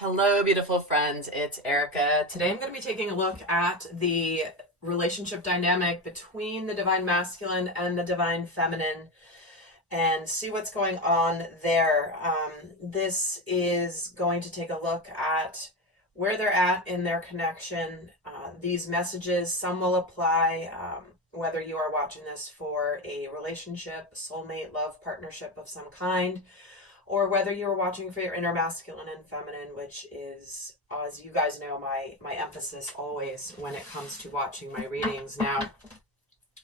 Hello, beautiful friends. It's Erica. Today I'm going to be taking a look at the relationship dynamic between the divine masculine and the divine feminine and see what's going on there. This is going to take a look at where they're at in their connection. These messages, some will apply whether you are watching this for a relationship, soulmate, love, partnership of some kind, or whether you're watching for your inner masculine and feminine, which is, as you guys know, my emphasis always when it comes to watching my readings. Now,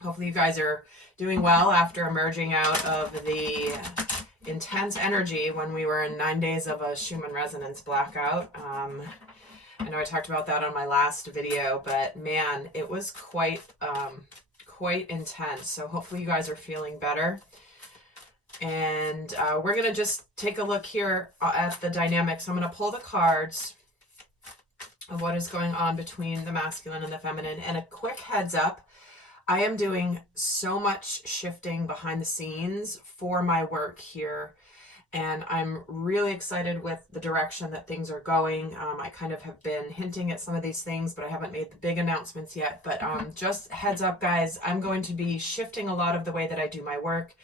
hopefully you guys are doing well after emerging out of the intense energy when we were in 9 days of a Schumann resonance blackout. I know I talked about that on my last video, but man, it was quite intense. So hopefully you guys are feeling better. And we're going to just take a look here at the dynamics. I'm going to pull the cards of what is going on between the masculine and the feminine. And a quick heads up, I am doing so much shifting behind the scenes for my work here. And I'm really excited with the direction that things are going. I kind of have been hinting at some of these things, but I haven't made the big announcements yet. But just heads up, guys, I'm going to be shifting a lot of the way that I do my work.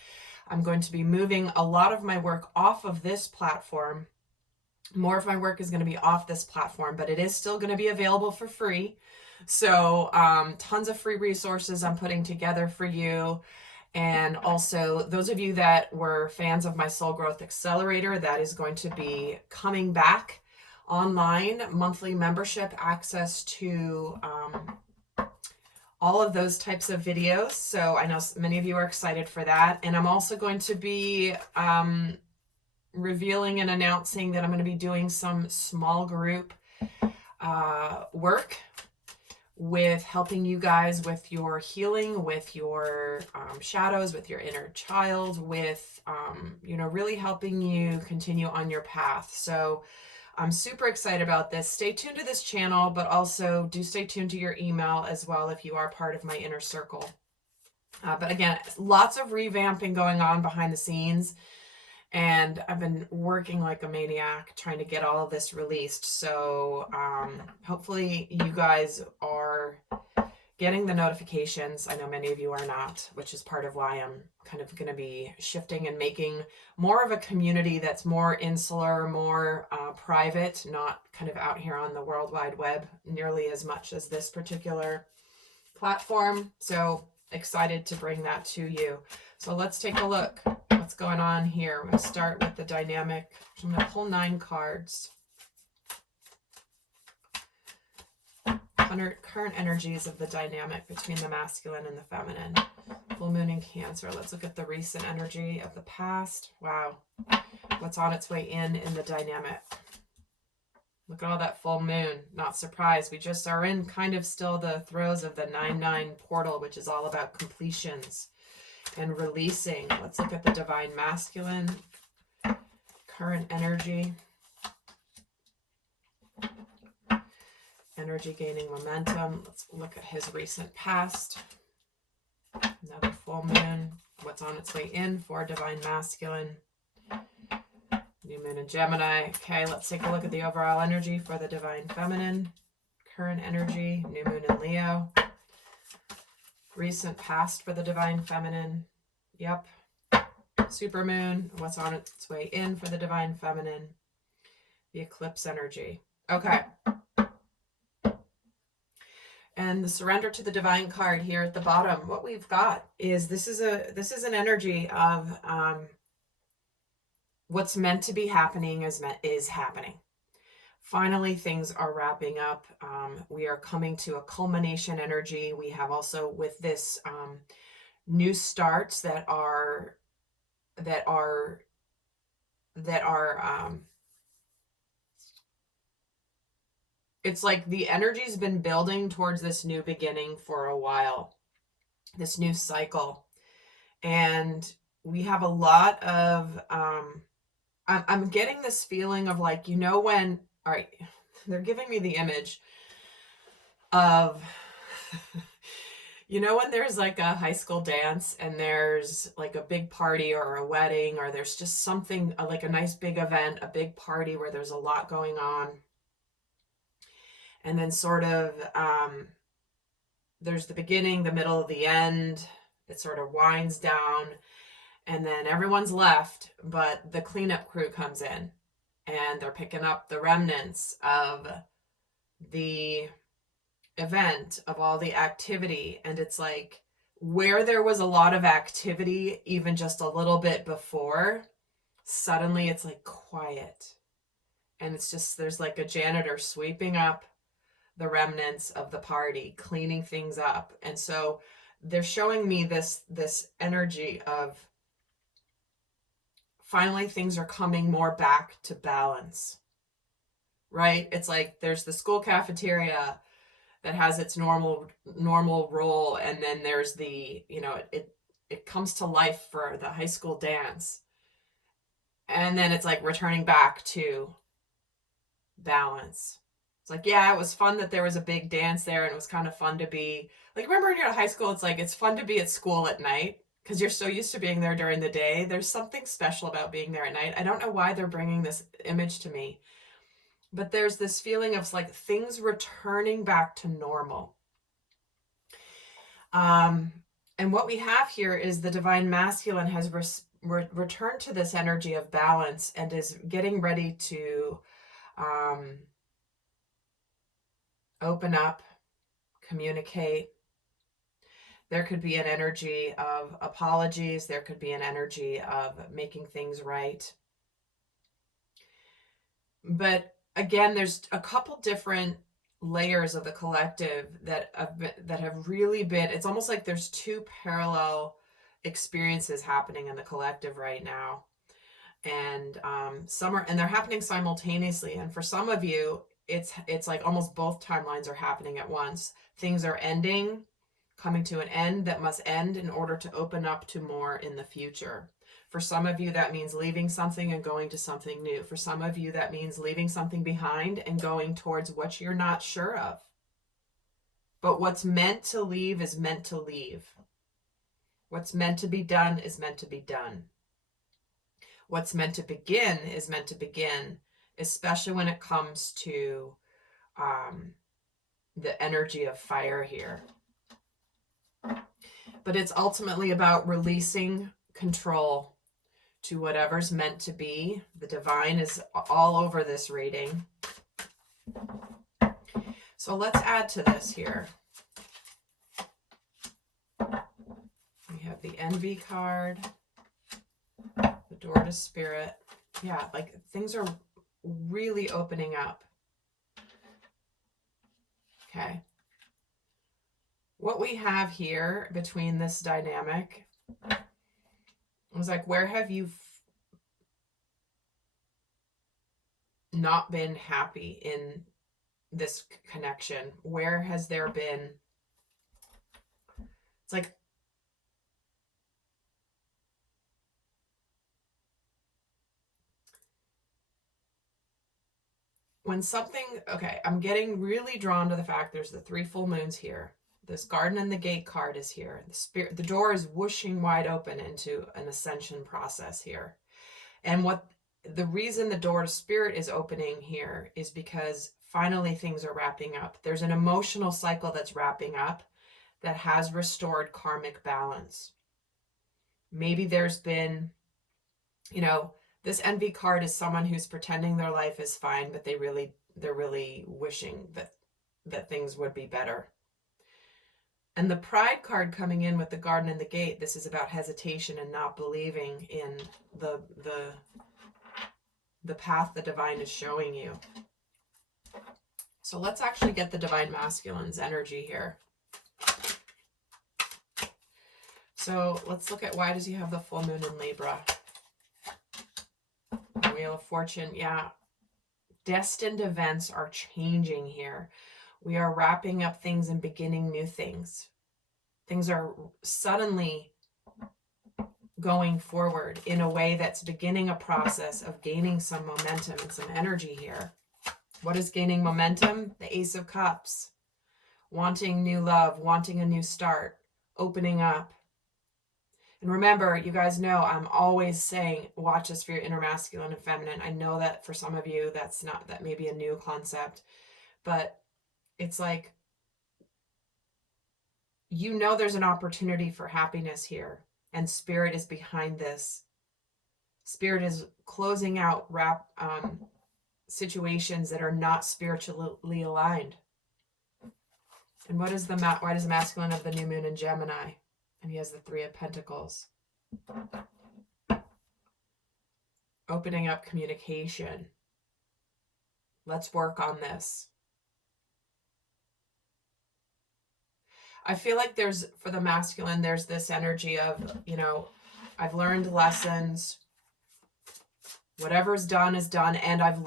I'm going to be moving a lot of my work off of this platform. More of my work is going to be off this platform, but it is still going to be available for free. So tons of free resources I'm putting together for you. And also those of you that were fans of my Soul Growth Accelerator, that is going to be coming back online, monthly membership, access to all of those types of videos. So I know many of you are excited for that. And I'm also going to be revealing and announcing that I'm going to be doing some small group work with helping you guys with your healing, with your shadows, with your inner child, with, really helping you continue on your path. So I'm super excited about this. Stay tuned to this channel, but also do stay tuned to your email as well if you are part of my inner circle. But again, lots of revamping going on behind the scenes, and I've been working like a maniac trying to get all of this released. So hopefully you guys are getting the notifications. I know many of you are not, which is part of why I'm kind of going to be shifting and making more of a community that's more insular, more private, not kind of out here on the World Wide Web nearly as much as this particular platform. So excited to bring that to you. So let's take a look what's going on here. I'm going to start with the dynamic. I'm going to pull 9 cards. Current energies of the dynamic between the masculine and the feminine. Full moon in Cancer. Let's look at the recent energy of the past. Wow. What's on its way in the dynamic. Look at all that full moon. Not surprised. We just are in kind of still the throes of the 9/9 portal, which is all about completions and releasing. Let's look at the divine masculine. Current energy. Energy gaining momentum. Let's look at his recent past. Another full moon. What's on its way in for divine masculine. New moon in Gemini. Okay, let's take a look at the overall energy for the divine feminine. Current energy. New moon in Leo. Recent past for the divine feminine. Yep. Super moon. What's on its way in for the divine feminine. The eclipse energy. Okay. And the surrender to the divine card here at the bottom, what we've got is this is an energy of what's meant to be happening is happening. Finally, things are wrapping up. We are coming to a culmination energy. We have also with this new starts that are it's like the energy's been building towards this new beginning for a while, this new cycle. And we have a lot of, I'm getting this feeling of like, when, all right, they're giving me the image of, You know when there's like a high school dance and there's like a big party or a wedding, or there's just something like a nice big event, a big party where there's a lot going on. And then sort of there's the beginning, the middle, the end. It sort of winds down and then everyone's left, but the cleanup crew comes in and they're picking up the remnants of the event, of all the activity. And it's like where there was a lot of activity, even just a little bit before, suddenly it's like quiet. And it's just, there's like a janitor sweeping up the remnants of the party, cleaning things up. And so they're showing me this energy of finally things are coming more back to balance, right? It's like there's the school cafeteria that has its normal role, and then there's the, you know, it comes to life for the high school dance, and then it's like returning back to balance. It's like, yeah, it was fun that there was a big dance there, and it was kind of fun to be like, remember when you're in high school, it's like it's fun to be at school at night because you're so used to being there during the day. There's something special about being there at night. I don't know why they're bringing this image to me, but there's this feeling of like things returning back to normal. And what we have here is the divine masculine has returned to this energy of balance and is getting ready to open up, communicate. There could be an energy of apologies. There could be an energy of making things right. But again, there's a couple different layers of the collective that have really been, it's almost like there's two parallel experiences happening in the collective right now. And and they're happening simultaneously. And for some of you, it's like almost both timelines are happening at once. Things are ending, coming to an end that must end in order to open up to more in the future. For some of you, that means leaving something and going to something new. For some of you, that means leaving something behind and going towards what you're not sure of. But what's meant to leave is meant to leave. What's meant to be done is meant to be done. What's meant to begin is meant to begin, especially when it comes to the energy of fire here. But it's ultimately about releasing control to whatever's meant to be. The divine is all over this reading. So let's add to this here. We have the envy card, the door to spirit. Yeah, like things are really opening up. Okay. What we have here between this dynamic was like, where have you not been happy in this connection? Where has there been, it's like, when something, okay, I'm getting really drawn to the fact there's the 3 full moons here. This garden and the gate card is here. The door is whooshing wide open into an ascension process here. And the reason the door to spirit is opening here is because finally things are wrapping up. There's an emotional cycle that's wrapping up that has restored karmic balance. Maybe there's been, you know, this envy card is someone who's pretending their life is fine, but they're really wishing that things would be better. And the pride card coming in with the garden and the gate, this is about hesitation and not believing in the path the divine is showing you. So let's actually get the divine masculine's energy here. So let's look at, why does he have the full moon in Libra? Wheel of Fortune, yeah. Destined events are changing here. We are wrapping up things and beginning new things. Things are suddenly going forward in a way that's beginning a process of gaining some momentum and some energy here. What is gaining momentum? The Ace of Cups. Wanting new love, wanting a new start, opening up. And remember, you guys know I'm always saying, watch this for your inner masculine and feminine. I know that for some of you, that may be a new concept, but it's like, you know, there's an opportunity for happiness here, and spirit is behind this. Spirit is closing out situations that are not spiritually aligned. And why does the masculine have the new moon in Gemini? And he has the 3 of Pentacles. Opening up communication. Let's work on this. I feel like for the masculine, there's this energy of, you know, I've learned lessons. Whatever's done is done. And I've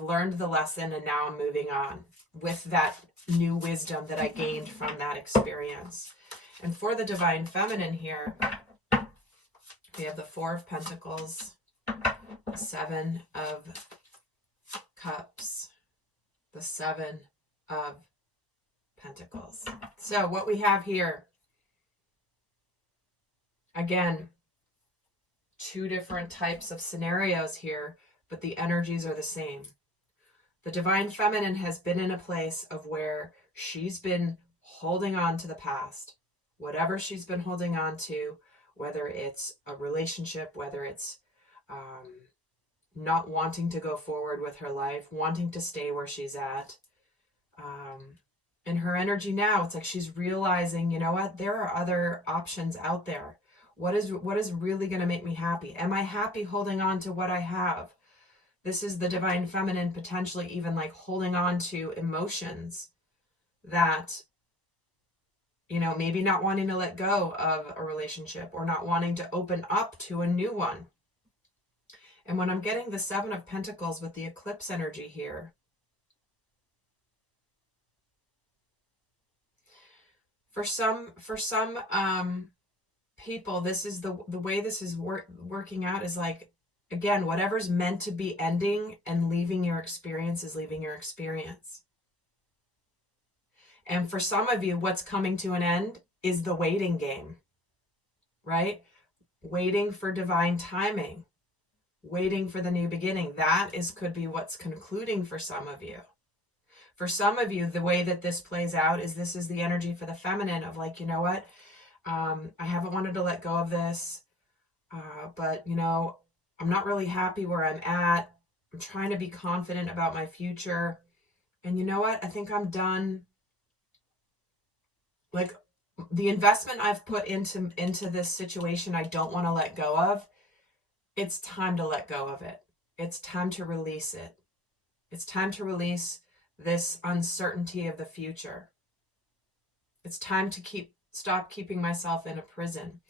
learned the lesson, and now I'm moving on with that new wisdom that I gained from that experience. And for the divine feminine here, we have the 4 of Pentacles, 7 of Cups, the 7 of Pentacles. So what we have here, again, 2 different types of scenarios here, but the energies are the same. The divine feminine has been in a place of where she's been holding on to the past. Whatever she's been holding on to, whether it's a relationship, whether it's not wanting to go forward with her life, wanting to stay where she's at. In her energy now, it's like she's realizing, you know what, there are other options out there. What is really going to make me happy? Am I happy holding on to what I have? This is the divine feminine potentially even like holding on to emotions that, you know, maybe not wanting to let go of a relationship or not wanting to open up to a new one. And when I'm getting the 7 of Pentacles with the eclipse energy here, for some people, this is the way this is working out is like, again, whatever's meant to be ending and leaving your experience is leaving your experience. And for some of you, what's coming to an end is the waiting game, right? Waiting for divine timing, waiting for the new beginning. That could be what's concluding for some of you. For some of you, the way that this plays out is this is the energy for the feminine of like, you know what? I haven't wanted to let go of this, but, you know, I'm not really happy where I'm at. I'm trying to be confident about my future. And you know what? I think I'm done. Like the investment I've put into this situation, I don't want to let go of. It's time to let go of it. It's time to release it. It's time to release this uncertainty of the future. It's time to stop keeping myself in a prison.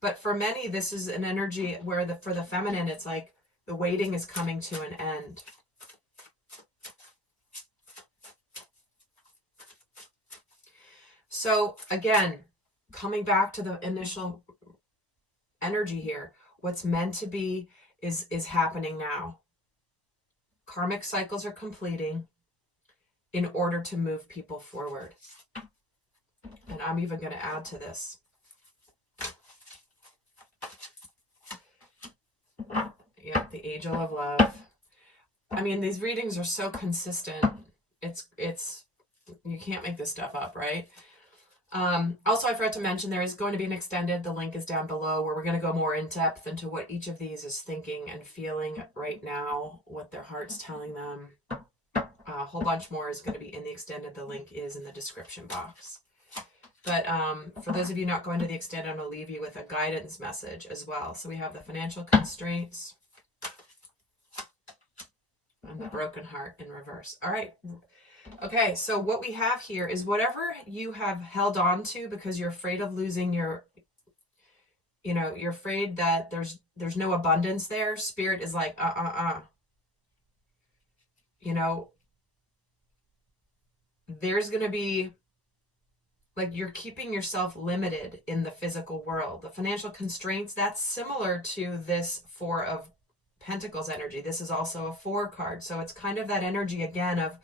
But for many, this is an energy where for the feminine, it's like the waiting is coming to an end. So again, coming back to the initial energy here, what's meant to be is happening now. Karmic cycles are completing in order to move people forward. And I'm even going to add to this. Yep, the Angel of Love. I mean, these readings are so consistent. It's you can't make this stuff up, right? Also, I forgot to mention there is going to be an extended, the link is down below, where we're going to go more in depth into what each of these is thinking and feeling right now, what their heart's telling them. A whole bunch more is going to be in the extended. The link is in the description box. But for those of you not going to the extended, I'm going to leave you with a guidance message as well. So we have the financial constraints and the broken heart in reverse. All right. Okay, so what we have here is whatever you have held on to because you're afraid of losing your, you know, you're afraid that there's no abundance there. Spirit is like, you know, there's going to be, like, you're keeping yourself limited in the physical world. The financial constraints, that's similar to this 4 of Pentacles energy. This is also a 4 card. So it's kind of that energy again of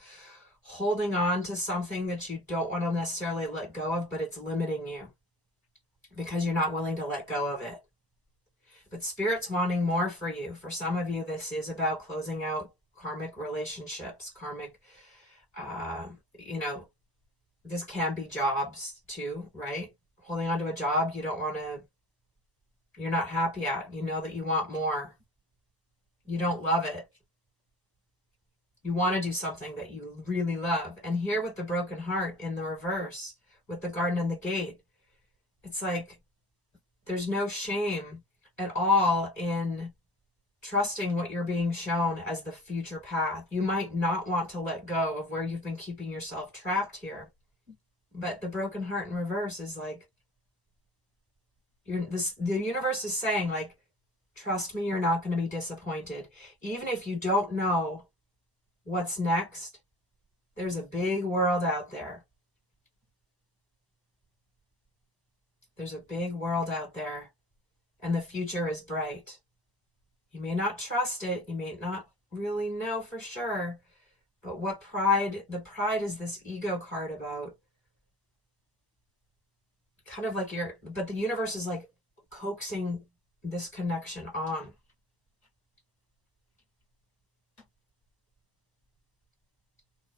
holding on to something that you don't want to necessarily let go of, but it's limiting you because you're not willing to let go of it. But Spirit's wanting more for you. For some of you, this is about closing out karmic relationships, karmic, this can be jobs too, right? Holding on to a job you don't want to, you're not happy at. You know that you want more. You don't love it. You want to do something that you really love. And here with the broken heart in the reverse, with the garden and the gate, it's like there's no shame at all in trusting what you're being shown as the future path. You might not want to let go of where you've been keeping yourself trapped here. But the broken heart in reverse is like, the universe is saying, like, trust me, you're not going to be disappointed. Even if you don't know what's next, there's a big world out there. There's a big world out there, and the future is bright. You may not trust it. You may not really know for sure, but the pride is this ego card about kind of like but the universe is like coaxing this connection on.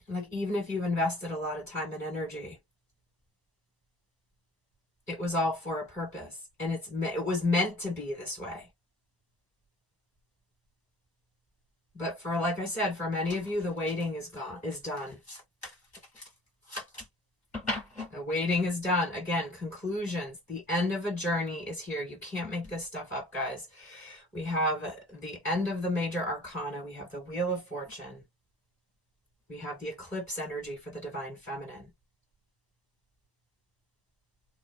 Like, even if you've invested a lot of time and energy, it was all for a purpose, and it was meant to be this way. But like I said, for many of you, the waiting is done. The waiting is done. Again, conclusions. The end of a journey is here. You can't make this stuff up, guys. We have the end of the major arcana. We have the Wheel of Fortune. We have the eclipse energy for the divine feminine.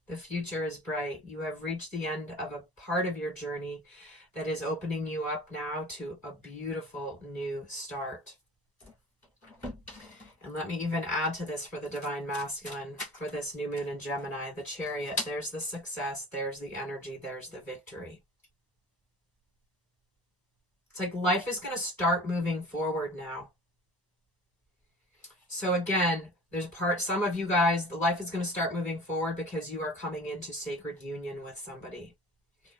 The future is bright. You have reached the end of a part of your journey that is opening you up now to a beautiful new start. And let me even add to this for the divine masculine, for this new moon in Gemini, the Chariot. There's the success, there's the energy, there's the victory. It's like life is going to start moving forward now. So again, some of you guys, the life is going to start moving forward because you are coming into sacred union with somebody.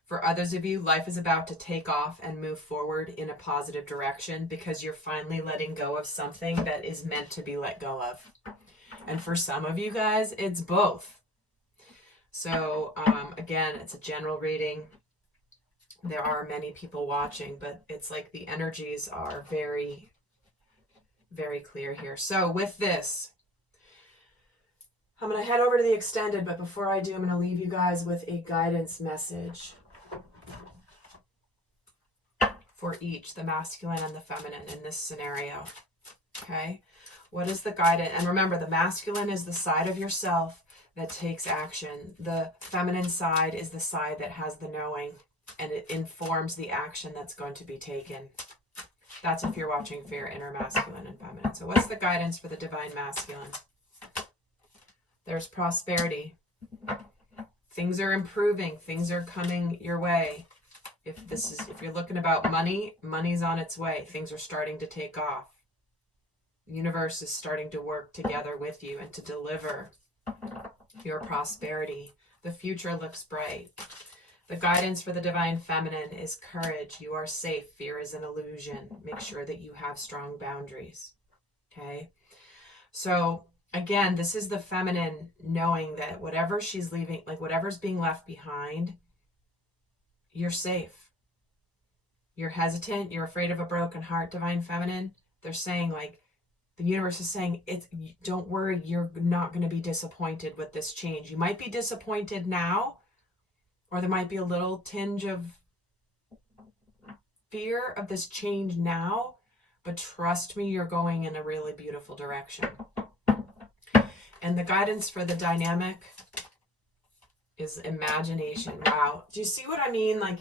For others of you, life is about to take off and move forward in a positive direction because you're finally letting go of something that is meant to be let go of. And for some of you guys, it's both. So again, it's a general reading. There are many people watching, but it's like the energies are very, very clear here. So with this, I'm going to head over to the extended, but before I do, I'm going to leave you guys with a guidance message for each, the masculine and the feminine in this scenario. Okay? What is the guidance? And remember, the masculine is the side of yourself that takes action. The feminine side is the side that has the knowing, and it informs the action that's going to be taken. That's if you're watching for your inner masculine and feminine. So what's the guidance for the divine masculine? There's prosperity. Things are improving. Things are coming your way. If you're looking about money, money's on its way. Things are starting to take off. The universe is starting to work together with you and to deliver your prosperity. The future looks bright. The guidance for the divine feminine is courage. You are safe. Fear is an illusion. Make sure that you have strong boundaries. Okay? So again, this is the feminine knowing that whatever she's leaving, like whatever's being left behind, you're safe. You're hesitant. You're afraid of a broken heart, divine feminine. They're saying, like, the universe is saying, don't worry, you're not going to be disappointed with this change. You might be disappointed now, or there might be a little tinge of fear of this change now, but trust me, you're going in a really beautiful direction. And the guidance for the dynamic is imagination. Wow. Do you see what I mean? Like,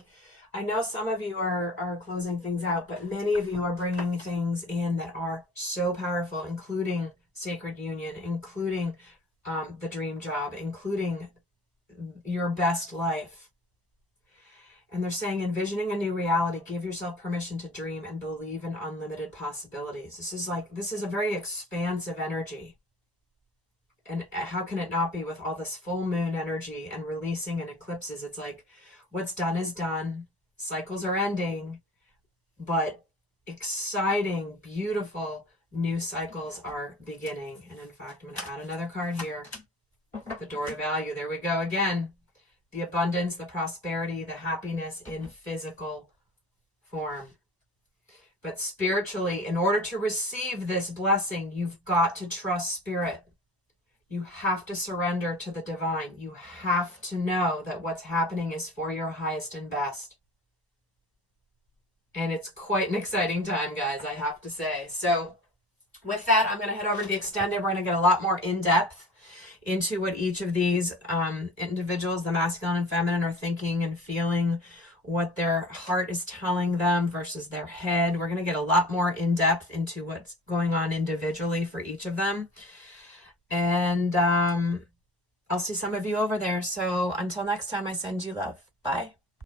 I know some of you are closing things out, but many of you are bringing things in that are so powerful, including sacred union, including the dream job, including your best life. And they're saying, envisioning a new reality, give yourself permission to dream and believe in unlimited possibilities. This is a very expansive energy. And how can it not be with all this full moon energy and releasing and eclipses? It's like, what's done is done. Cycles are ending, but exciting, beautiful new cycles are beginning. And in fact, I'm going to add another card here. The door to value. There we go again. The abundance, the prosperity, the happiness in physical form. But spiritually, in order to receive this blessing, you've got to trust spirit. You have to surrender to the divine. You have to know that what's happening is for your highest and best. And it's quite an exciting time, guys, I have to say. So with that, I'm going to head over to the extended. We're going to get a lot more in-depth into what each of these individuals, the masculine and feminine, are thinking and feeling, what their heart is telling them versus their head. We're going to get a lot more in-depth into what's going on individually for each of them. And I'll see some of you over there. So until next time, I send you love. Bye.